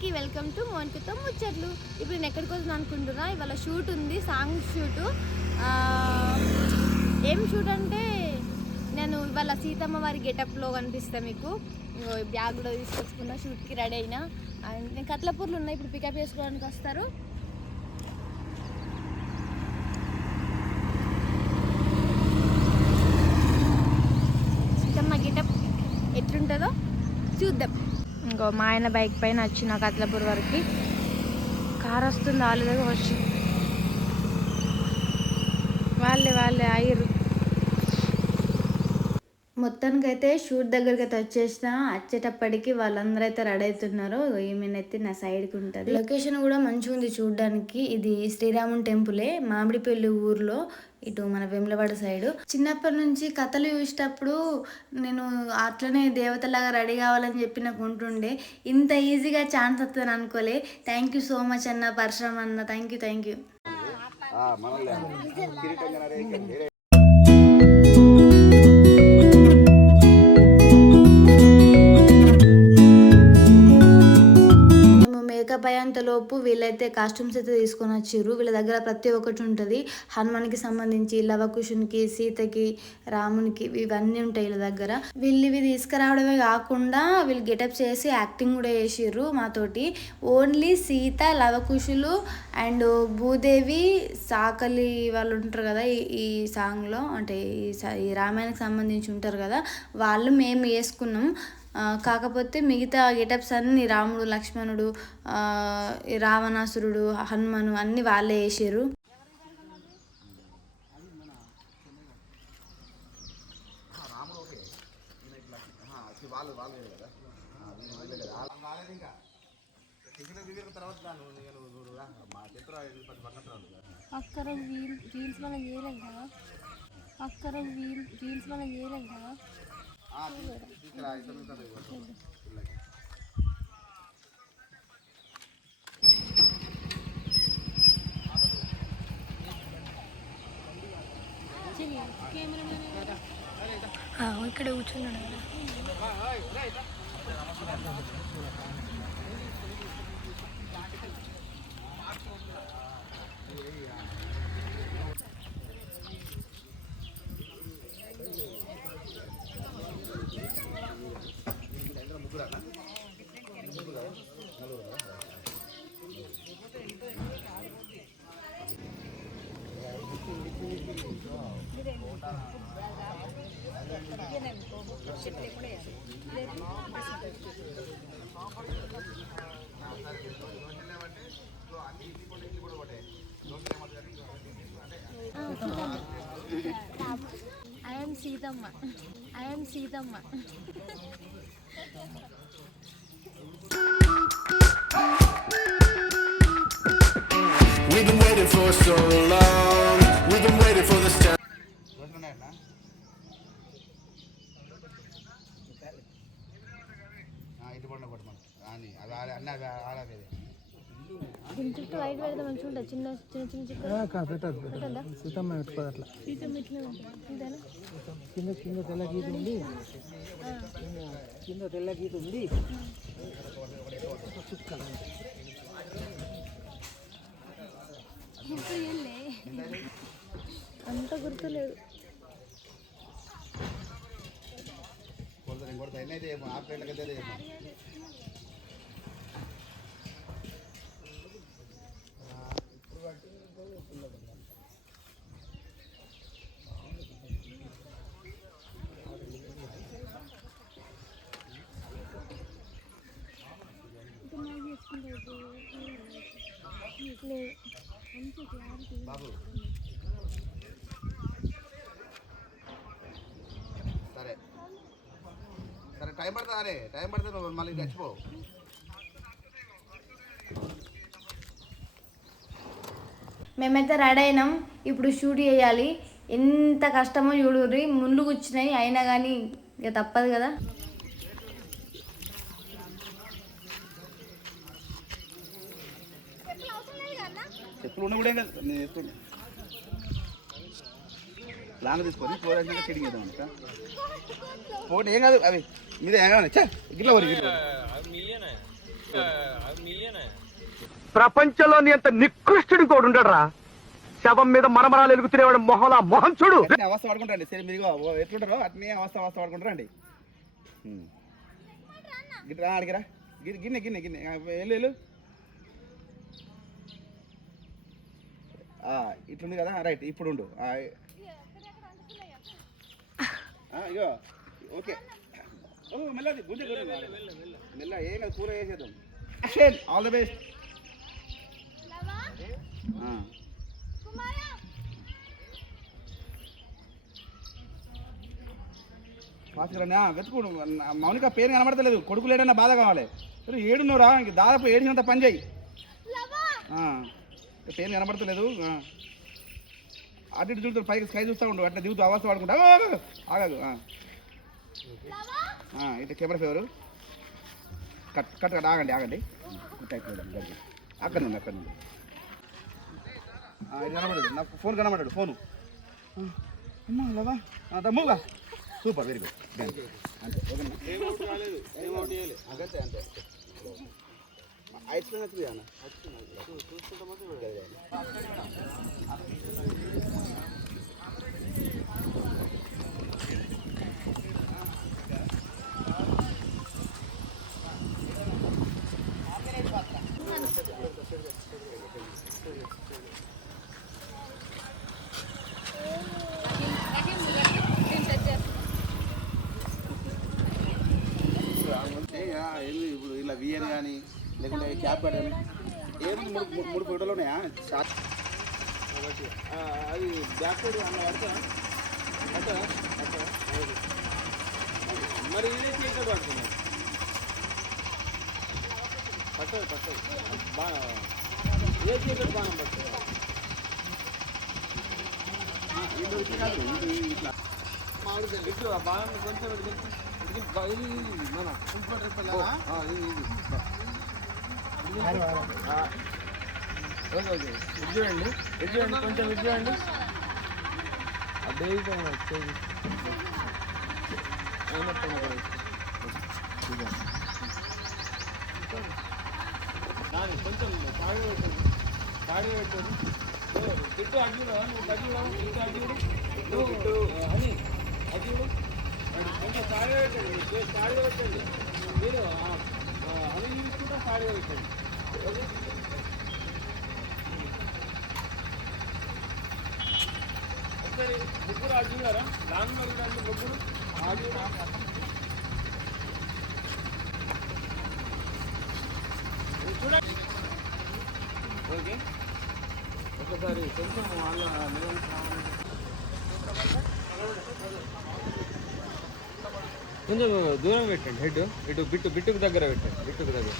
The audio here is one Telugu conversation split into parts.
అందరికీ వెల్కమ్ టు మోనికతో ముచ్చట్లు. ఇప్పుడు నేను ఎక్కడికి వస్తున్నాను అనుకుంటున్నా, ఇవాళ షూట్ ఉంది, సాంగ్ షూటు. ఏం షూట్ అంటే నేను ఇవాళ సీతమ్మ వారి గెటప్లో కనిపిస్తాను మీకు. బ్యాగ్ కూడా తీసుకొచ్చుకున్నా, షూట్కి రెడీ అయినా. అండ్ నేను కట్లపూర్లు ఉన్నాయి, ఇప్పుడు పికప్ చేసుకోవడానికి వస్తారు. సీతమ్మ గెటప్ ఎట్లుంటుందో చూద్దాం. ఇంకో మా ఆయన బైక్ పైన వచ్చిన కట్లపూర్ వరకు. కార్ వస్తుంది, వాళ్ళ వచ్చి వాళ్ళే అయ్యారు. మొత్తానికైతే షూట్ దగ్గరికి అయితే వచ్చేసిన. వచ్చేటప్పటికి వాళ్ళందరూ అయితే రెడీ అవుతున్నారు. ఈమెనైతే నా సైడ్కి ఉంటుంది. లొకేషన్ కూడా మంచిగా ఉంది చూడడానికి. ఇది శ్రీరాముని టెంపులే, మామిడిపల్లి ఊర్లో, ఇటు మన వేములవాడ సైడు. చిన్నప్పటి నుంచి కథలు చూసేటప్పుడు నేను అట్లనే దేవతలాగా రెడీ కావాలని చెప్పి నాకు ఉంటుండే. ఇంత ఈజీగా ఛాన్స్ వస్తుందని అనుకోలే. థ్యాంక్ యూ సో మచ్ అన్న, పరశురామ్ అన్న, థ్యాంక్ యూ. భయాంతలోపు వీళ్ళైతే కాస్ట్యూమ్స్ అయితే తీసుకొని వచ్చారు. వీళ్ళ దగ్గర ప్రతి ఒక్కటి ఉంటుంది. హనుమాన్కి సంబంధించి, లవకుశునికి, సీతకి, రామునికి, ఇవన్నీ ఉంటాయి వీళ్ళ దగ్గర. వీళ్ళు ఇవి తీసుకురావడమే కాకుండా వీళ్ళు గెటప్ చేసి యాక్టింగ్ కూడా చేసిర్రు మాతోటి. ఓన్లీ సీత, లవకుశులు అండ్ భూదేవి, సాకలి వాళ్ళు ఉంటారు కదా ఈ సాంగ్లో, అంటే ఈ రామాయణకి సంబంధించి ఉంటారు కదా, వాళ్ళు మేము వేసుకున్నాం. కాకపోతే మిగతా గెటప్స్ అన్ని రాముడు, లక్ష్మణుడు, రావణాసురుడు, హనుమాను అన్ని వాళ్ళే వేసారు. ఇక్కడ కూర్చున్నాడు కదా. I am Sithamma. We've been waiting for so long. We've been waiting for this time. చుట్టూ వైట్ పెడితే మంచిగా ఉంటుంది. చిన్న పెట్టద్దా సీతమ్మ పెట్టుకోదు అట్లా. సీతమ్మ ఇట్లా ఇంతేనా? కింద తెల్ల గీత ఉంది, కింద తెల్ల గీత ఉంది. అంత గుర్తులేదు. బాబు సరే టైం పడుతుంది నువ్వు మళ్ళీ చచ్చిపో. మేమైతే రెడీ అయినాం, ఇప్పుడు షూట్ చేయాలి. ఎంత కష్టమో చూడుర్రి, ముళ్ళు కూర్చున్నాయి అయినా కానీ ఇక తప్పదు కదా. చెప్పులు ఉన్న కూడా లాంగ్ తీసుకొని ఫ్లోరెన్స్ చెడింగ్ చేద్దాం. పోటీ ఏం కాదు, అవి మీదే ఏం కావాలి గిట్లా వరి ప్రపంచంలో నీ అంత నికృష్టుడు కూడా ఉండడరా. శవం మీద మరమరాలు ఎలుగుతునేవాడు మొహలా మొహం చూడు. అవస్థ పడుకుంటారండి. సరే మీరు ఎట్లుంటారో అట్నే అవస్థ పడుకుంటారండి. గిట్రా అడిగిరా గిన్నె గిన్నె గిన్నె వెళ్ళు ఇట్లుంది కదా. రైట్ ఇప్పుడు ఉండు. ఇగో ఓకే. మెల్లది గుంజ మెల్ల ఏం కాదు. కూర వేసేద్దాం. All the best. వెతుకుడు. మౌనిక పేరు కనబడతలేదు. కొడుకు లేడన్నా బాధ కావాలి. సరే ఏడున్నోరా ఇంక దాదాపు ఏడినంత పని చేయి. పేరు కనబడతలేదు. అటు ఇటు చూస్తాడు. పైకి స్కై చూస్తూ ఉండు. అట్లా దిగుతూ అవస్థ పడుకుంటా. ఆగాదు. ఇట్లా కెమెరా ఫేవరు కట్ ఆగండి అక్కడ నుండి ఇది కనబడాడు. నాకు ఫోన్ కనబడాడు. ఫోను అమ్మా లవా మూగా. Super, very good. అంతే అంతే ఐస్ క్రీమ్ వచ్చింది అన్న. ఇప్పుడు ఇలా వియర్ కానీ లేకుంటే క్యాప్ కానీ ఏముంది. మూడు ఫోటోలు ఉన్నాయా? అది బ్యాక్ సైడ్ అన్న పడతా మరి ఇదే చీకటి పడుతున్నాయి. పట్టదు బాగా ఏ చీకటి బాగా పడుతుంది. ఇట్లా మామిడి బాగా కొంచెం మన చూడండి కొంచెం చూడండి. అదే కొంచెం తాడి పెట్టారు. ఇటు అడ్డు ఇటు అని అడ్డు కొంచెం తాడి పెట్టండి. తాడి పెట్టండి. మీరు అని కూడా తాడి పెట్టండి. ఒకసారి ముగ్గురు అడ్డున్నారా? లాంగ్ మరి ముగ్గురు ఆడు చూడండి. ఓకే ఒకసారి కొంచెం వాళ్ళ కొంచెం దూరం పెట్టండి. హెడ్ ఇటు బిట్టుకు దగ్గర పెట్టండి. బిట్టుకు దగ్గర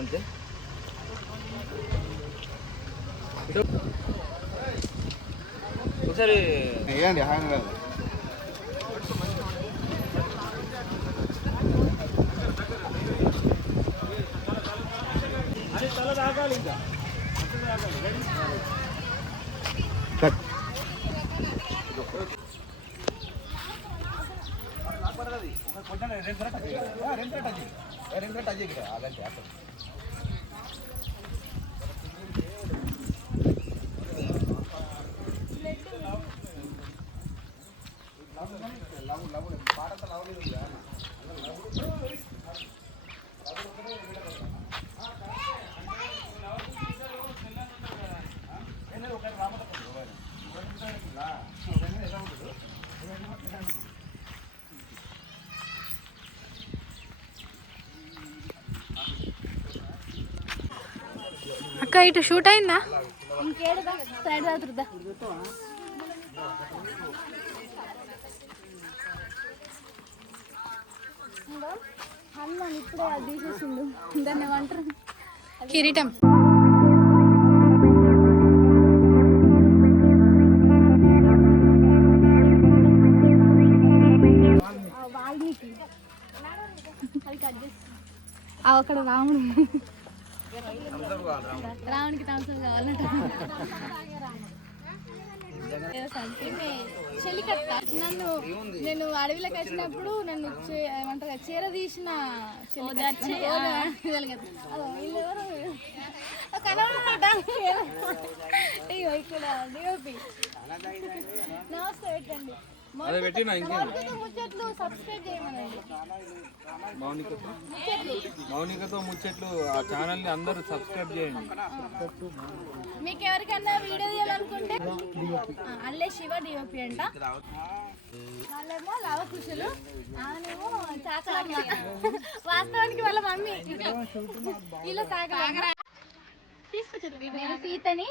అంతే. ఒకసారి వేయండి. హ్యాంగ్ కాదు. అది తల రాగాలి. ఇంకా కట్ అక్క ఇటు షూట్ అయిందా? కిరీటం అక్కడ రాముడు రావణ్కి థమ్స్ అప్ కావాలంట. చెలికత్త నన్ను నేను అడవిలోకి వచ్చినప్పుడు నన్ను ఏమంటారు చీర తీసిన నమస్తే పెట్టండి అదే పెట్టినా ఇంకేం ముచ్చట్లు సబ్స్క్రైబ్ చేయమనండి. మౌనికతో ముచ్చట్లు ఆ ఛానల్ ని అందరూ సబ్స్క్రైబ్ చేయండి. మీకు ఎవరికన్నా వీడియో తీయాలనుకుంటే అల్లే శివ డిఓపి అంట. వాళ్ళేమో లవకుశులు, ఆమెమో చాచలమ్మ. వాస్తవానికి వాళ్ళ మమ్మీ ఇలా సాగ తీసుకొచ్చారు సీతని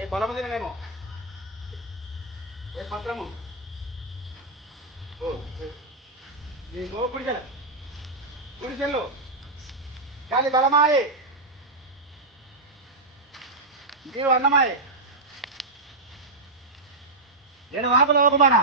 ఏ బలమదినేమో ఏ పత్రము ఓ నీ గో కుడిచెల్లు కానీ బలమాయే నీవు అన్నమాయే నేను వాపల ఓకుమానా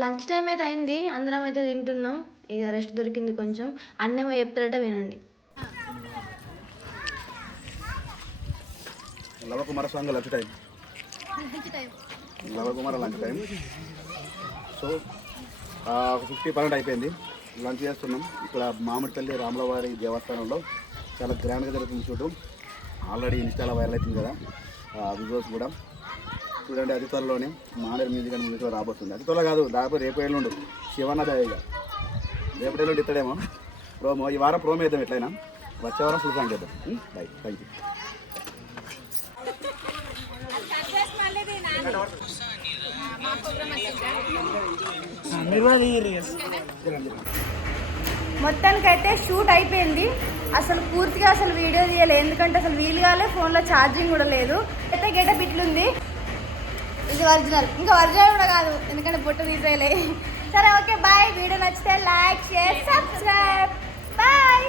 లంచ్ టైం అయితే అయింది, అందరం అయితే తింటున్నాం. ఇక రెస్ట్ దొరికింది కొంచెం. అన్నం చెప్తారట వినండి. Lavakumara Swami lunch time. Lavakumara lunch time. So 50% అయిపోయింది. లంచ్ చేస్తున్నాం. ఇక్కడ మామిడిపల్లి రాములవారి దేవస్థానంలో చాలా గ్రాండ్గా జరుగుతుంది షూటు. ఆల్రెడీ ఇన్స్టాలో వైరల్ అవుతుంది కదా విజువల్స్ కూడా చూడండి. అతి త్వరలోనే మానేరు మ్యూజిక్ అని మ్యూజిక్లో రాబోతుంది. అతి త్వరలో కాదు, దాదాపు రేపు ఎల్లుండు శివన్న దయగా రేపు ఎల్లుండి ఇస్తాడేమో ప్రోమో. ఈ వారం ప్రోమో వేద్దాం ఎట్లయినా, వచ్చే వారం ఫుల్ సాంగ్ చేద్దాం. By, thank you. మొత్తానికైతే షూట్ అయిపోయింది. అసలు పూర్తిగా అసలు వీడియో తీయలేదు, ఎందుకంటే అసలు వీలు కాలే, ఫోన్లో ఛార్జింగ్ కూడా లేదు. అయితే గెటప్ ఇట్లుంది. ఇది ఒరిజినల్, ఇంకా ఒరిజినల్ కూడా కాదు ఎందుకంటే బొట్టు తీసేయలే. సరే ఓకే బాయ్. వీడియో నచ్చితే లైక్, షేర్, సబ్స్క్రైబ్. బాయ్.